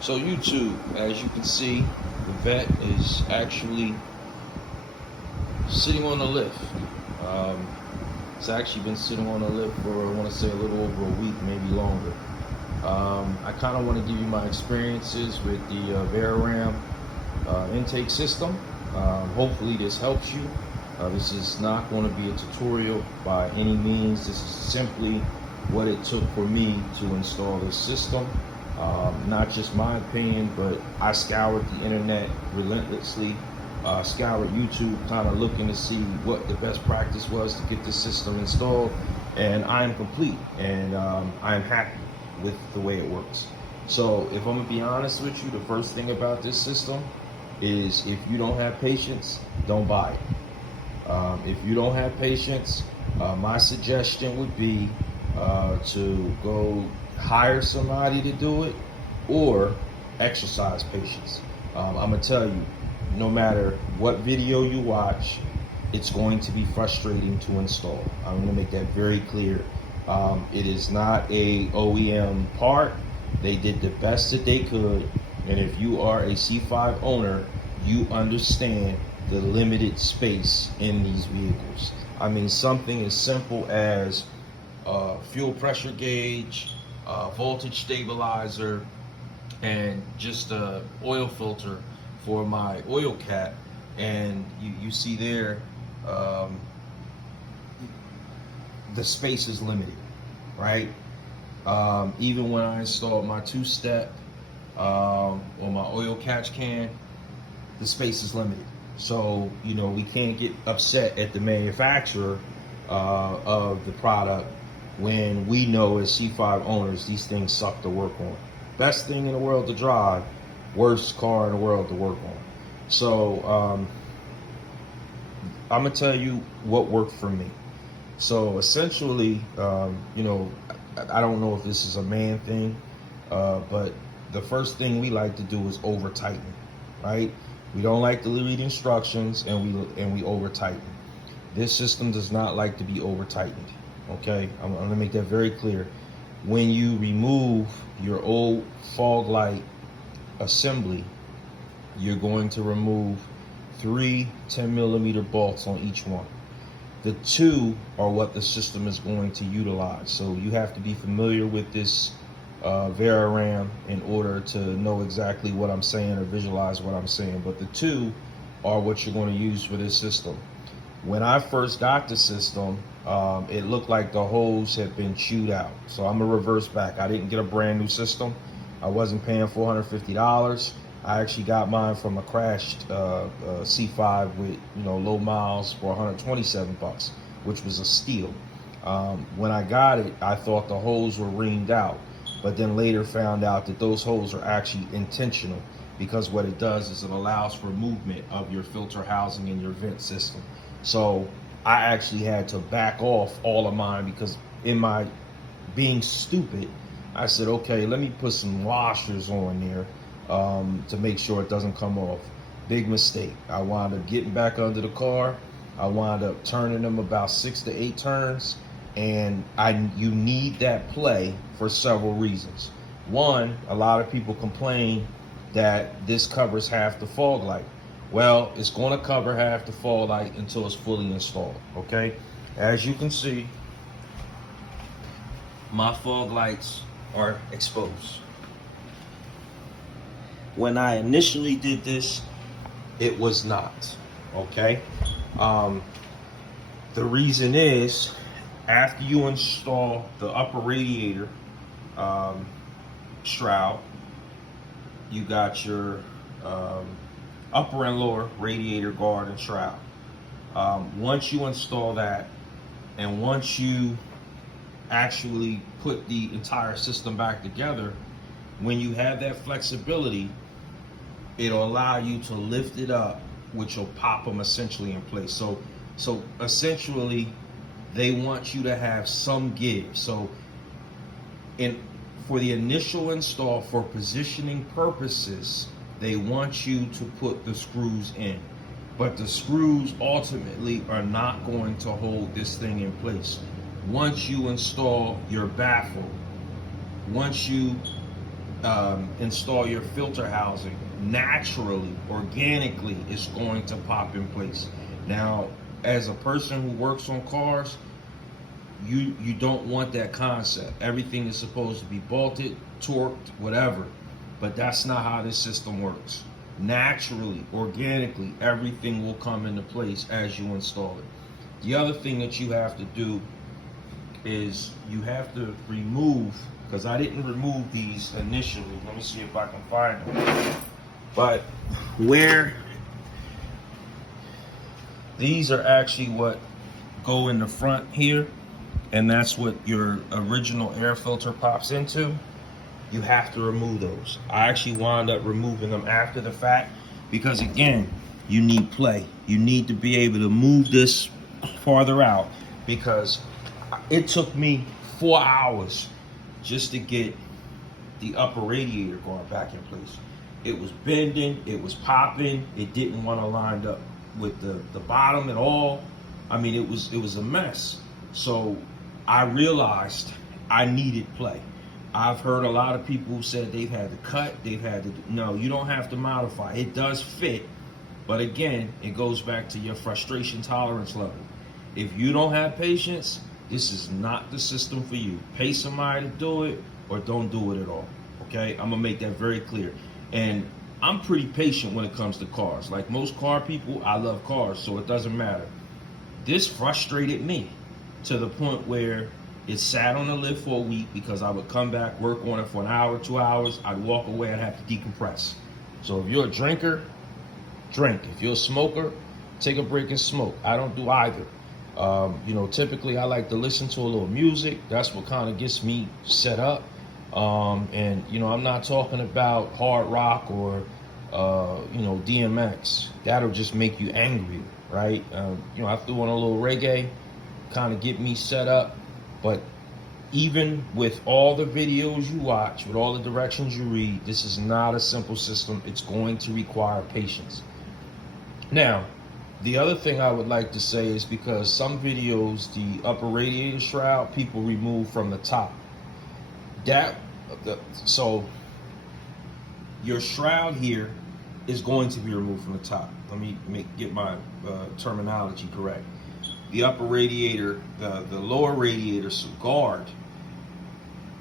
So YouTube, as you can see, the vet is actually sitting on the lift. Um, it's actually been sitting on the lift for, I want to say, a little over a week, maybe longer. I kind of want to give you my experiences with the Vararam intake system. Hopefully this helps you. This is not going to be a tutorial by any means. This is simply what it took for me to install this system. Not just my opinion, but I scoured the internet relentlessly, scoured YouTube, kind of looking to see what the best practice was to get this system installed, and I am complete, and I am happy with the way it works. So if I'm gonna be honest with you, the first thing about this system is if you don't have patience, don't buy it. If you don't have patience, my suggestion would be to go hire somebody to do it or exercise patience. I'm gonna tell you, no matter what video you watch, it's going to be frustrating to install. I'm gonna make that very clear. It is not a OEM part. They did the best that they could, and if you are a C5 owner, you understand the limited space in these vehicles. I mean, something as simple as fuel pressure gauge, voltage stabilizer, and just a oil filter for my oil cap. And you see there, the space is limited, right? Even when I installed my two-step or my oil catch can, the space is limited. So, we can't get upset at the manufacturer of the product when we know as C5 owners, these things suck to work on. Best thing in the world to drive, worst car in the world to work on. So, I'm gonna tell you what worked for me. So essentially, I don't know if this is a man thing, but the first thing we like to do is over tighten, right? We don't like to read instructions, and we over tighten. This system does not like to be over tightened. Okay, I'm gonna make that very clear. When you remove your old fog light assembly, you're going to remove 3 10mm bolts on each one. The 2 are what the system is going to utilize. So you have to be familiar with this Vararam in order to know exactly what I'm saying or visualize what I'm saying. But the 2 are what you're going to use for this system. When I first got the system, it looked like the hose had been chewed out. So I'm gonna reverse back. I didn't get a brand new system. I wasn't paying $450. I actually got mine from a crashed C5 with low miles for 127 bucks, which was a steal. When I got it, I thought the hose were reamed out, but then later found out that those holes are actually intentional, because what it does is it allows for movement of your filter housing in your vent system. So I actually had to back off all of mine, because in my being stupid, I said, okay, let me put some washers on there to make sure it doesn't come off. Big mistake. I wound up getting back under the car. I wound up turning them about 6 to 8 turns, and you need that play for several reasons. One, a lot of people complain that this covers half the fog light. Well, it's going to cover half the fog light until it's fully installed, okay? As you can see, my fog lights are exposed. When I initially did this, it was not, okay? The reason is, after you install the upper radiator shroud, you got your upper and lower radiator guard and shroud. Once you install that, and once you actually put the entire system back together, when you have that flexibility, it'll allow you to lift it up, which will pop them essentially in place. So essentially, they want you to have some give. So for the initial install, for positioning purposes, they want you to put the screws in. But the screws ultimately are not going to hold this thing in place. Once you install your baffle, once you install your filter housing, naturally, organically, it's going to pop in place. Now, as a person who works on cars, you don't want that concept. Everything is supposed to be bolted, torqued, whatever. But that's not how this system works. Naturally, organically, everything will come into place as you install it. The other thing that you have to do is you have to remove, because I didn't remove these initially. Let me see if I can find them. But where these are actually what go in the front here, and that's what your original air filter pops into. You have to remove those. I actually wound up removing them after the fact because, again, you need play. You need to be able to move this farther out, because it took me 4 hours just to get the upper radiator going back in place. It was bending, it was popping, it didn't want to line up with the bottom at all. I mean, it was a mess. So I realized I needed play. I've heard a lot of people who said they've had to cut, they've had to, no, you don't have to modify. It does fit, but again, it goes back to your frustration tolerance level. If you don't have patience, this is not the system for you. Pay somebody to do it or don't do it at all, okay? I'm gonna make that very clear. And I'm pretty patient when it comes to cars. Like most car people, I love cars, so it doesn't matter. This frustrated me to the point where it sat on the lift for a week because I would come back, work on it for an hour, 2 hours. I'd walk away, I'd have to decompress. So if you're a drinker, drink. If you're a smoker, take a break and smoke. I don't do either. Typically I like to listen to a little music. That's what kind of gets me set up. I'm not talking about hard rock or, DMX. That'll just make you angry, right? I threw on a little reggae, kind of get me set up. But even with all the videos you watch, with all the directions you read, this is not a simple system. It's going to require patience. Now, the other thing I would like to say is, because some videos, the upper radiator shroud, people remove from the top. So your shroud here is going to be removed from the top. Let me get my terminology correct. The upper radiator, the lower radiator guard,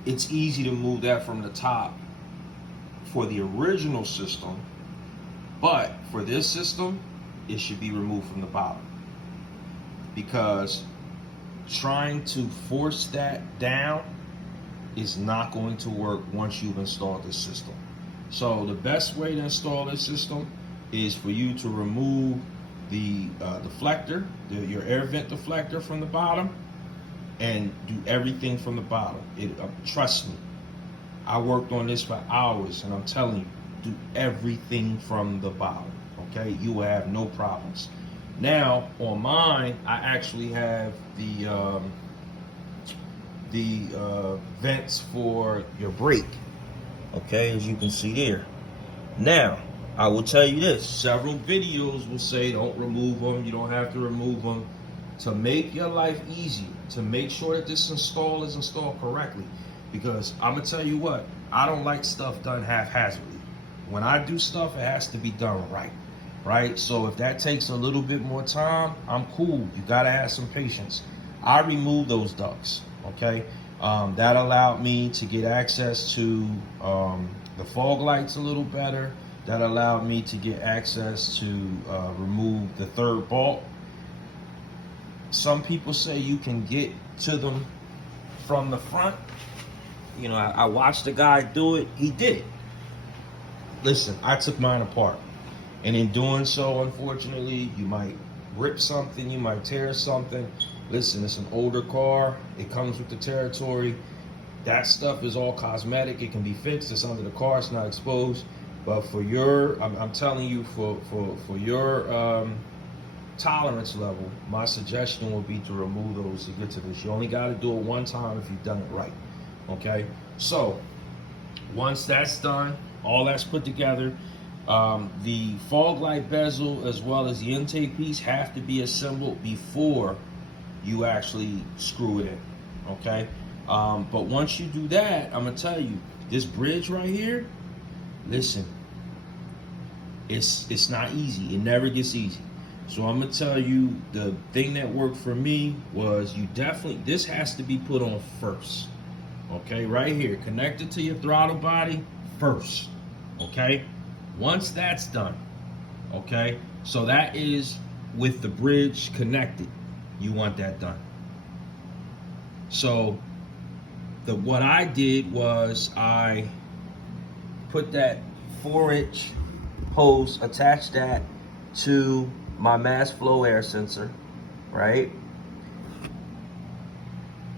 it's easy to move that from the top for the original system, but for this system, it should be removed from the bottom, because trying to force that down is not going to work once you've installed this system. So the best way to install this system is for you to remove the deflector, your air vent deflector from the bottom, and do everything from the bottom. Trust me, I worked on this for hours, and I'm telling you, do everything from the bottom, okay? You will have no problems. Now, on mine, I actually have the vents for your brake, okay, as you can see there. Now, I will tell you this, several videos will say don't remove them, you don't have to remove them. To make your life easier, to make sure that this install is installed correctly, because I'm gonna tell you what, I don't like stuff done haphazardly. When I do stuff, it has to be done right? So if that takes a little bit more time, I'm cool. You gotta have some patience. I removed those ducts, okay? That allowed me to get access to the fog lights a little better. That allowed me to get access to remove the third bolt. Some people say you can get to them from the front. I watched the guy do it. He did it. Listen, I took mine apart. And in doing so, unfortunately, you might rip something, you might tear something. Listen, it's an older car. It comes with the territory. That stuff is all cosmetic. It can be fixed. It's under the car. It's not exposed. But for your, I'm telling you, for your tolerance level, my suggestion would be to remove those to get to this. You only got to do it one time if you've done it right. Okay? So, once that's done, all that's put together, the fog light bezel as well as the intake piece have to be assembled before you actually screw it in. Okay? But once you do that, I'm going to tell you, This bridge right here, listen, it's not easy. It never gets easy. So I'm gonna tell you, the thing that worked for me was, you definitely, this has to be put on first. Okay, right here, connected to your throttle body first. Okay, once that's done, okay, so that is with the bridge connected. You want that done. So what I did was I put that 4-inch hose, attached that to my mass flow air sensor, right?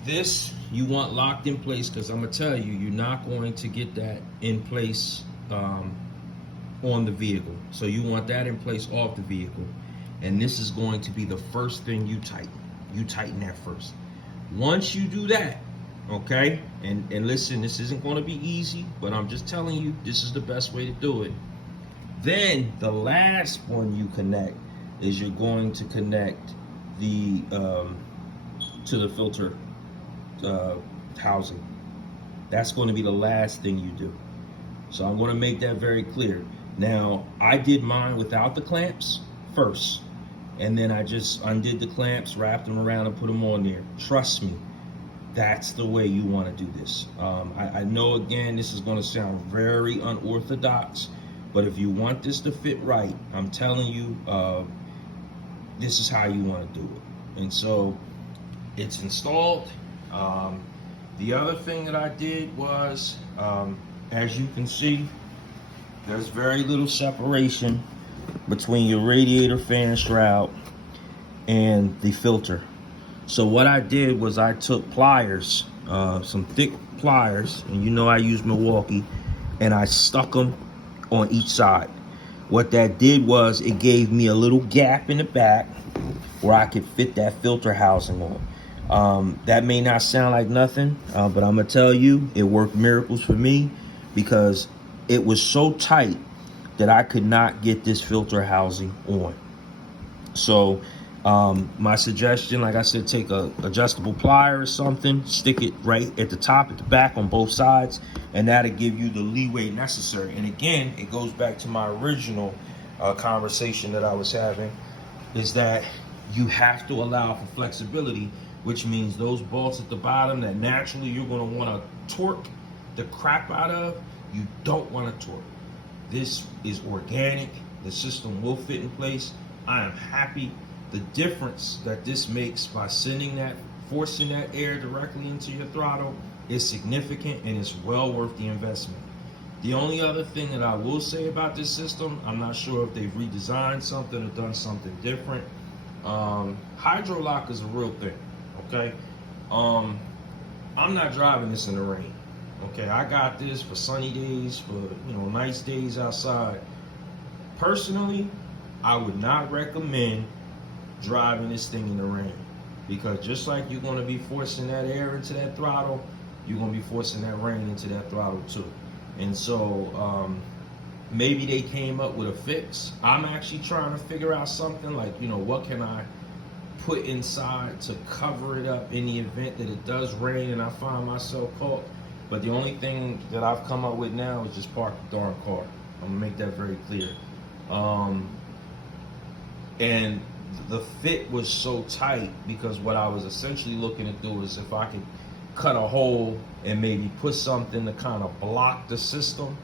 This you want locked in place, because I'm gonna tell you, you're not going to get that in place on the vehicle. So you want that in place off the vehicle. And this is going to be the first thing you tighten. You tighten that first. Once you do that, okay, and listen, this isn't going to be easy, but I'm just telling you, this is the best way to do it. Then the last one you connect is you're going to connect the to the filter housing. That's going to be the last thing you do. So I'm going to make that very clear. Now, I did mine without the clamps first, and then I just undid the clamps, wrapped them around, and put them on there. Trust me, that's the way you want to do this. I know, again, this is going to sound very unorthodox, but if you want this to fit right, I'm telling you, this is how you want to do it. And so it's installed. The other thing that I did was, as you can see, there's very little separation between your radiator fan shroud and the filter. So what I did was I took pliers, some thick pliers, and you know I use Milwaukee, and I stuck them on each side. What that did was it gave me a little gap in the back where I could fit that filter housing on. That may not sound like nothing, but I'm gonna tell you, it worked miracles for me, because it was so tight that I could not get this filter housing on. So my suggestion, like I said, take a adjustable plier or something, stick it right at the top, at the back, on both sides, and that'll give you the leeway necessary. And again, it goes back to my original conversation that I was having, is that you have to allow for flexibility, which means those bolts at the bottom that naturally you're going to want to torque the crap out of, you don't want to torque. This is organic. The system will fit in place. I am happy. The difference that this makes by forcing that air directly into your throttle is significant, and it's well worth the investment. The only other thing that I will say about this system, I'm not sure if they've redesigned something or done something different. Hydro lock is a real thing, okay? I'm not driving this in the rain. Okay, I got this for sunny days, for nice days outside. Personally, I would not recommend driving this thing in the rain, because just like you're going to be forcing that air into that throttle, you're going to be forcing that rain into that throttle too. And so maybe they came up with a fix. I'm actually trying to figure out something like, what can I put inside to cover it up in the event that it does rain and I find myself caught. But the only thing that I've come up with now is just park the darn car. I'm gonna make that very clear. And the fit was so tight, because what I was essentially looking to do is if I could cut a hole and maybe put something to kind of block the system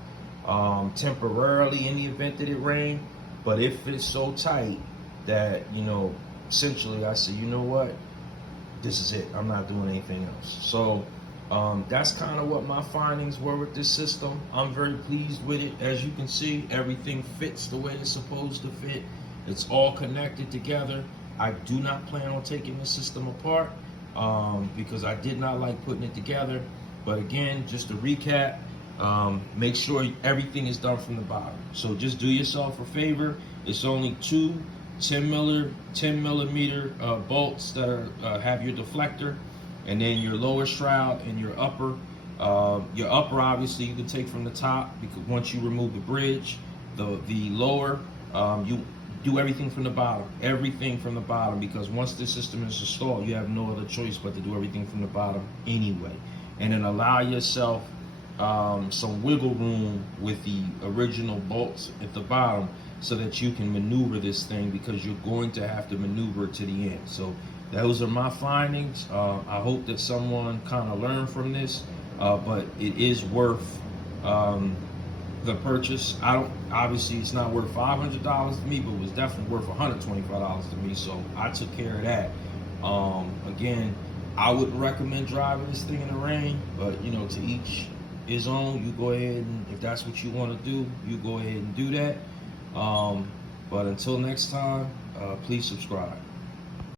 temporarily in the event that it rained. But if it's so tight that, essentially I said, you know what, this is it. I'm not doing anything else. So that's kind of what my findings were with this system. I'm very pleased with it. As you can see, everything fits the way it's supposed to fit. It's all connected together. I do not plan on taking the system apart because I did not like putting it together. But again, just to recap, make sure everything is done from the bottom. So just do yourself a favor. It's only two 10 millimeter bolts that have your deflector, and then your lower shroud and your upper. Your upper, obviously, you can take from the top, because once you remove the bridge. The lower, you do everything from the bottom, because once the system is installed, you have no other choice but to do everything from the bottom anyway. And then allow yourself some wiggle room with the original bolts at the bottom so that you can maneuver this thing, because you're going to have to maneuver it to the end. So those are my findings. I hope that someone kind of learned from this, but it is worth the purchase. Obviously it's not worth $500 to me, but it was definitely worth $125 to me, so I took care of that. Again, I wouldn't recommend driving this thing in the rain, but you know, to each his own. You go ahead, and if that's what you want to do, you go ahead and do that. But until next time, please subscribe.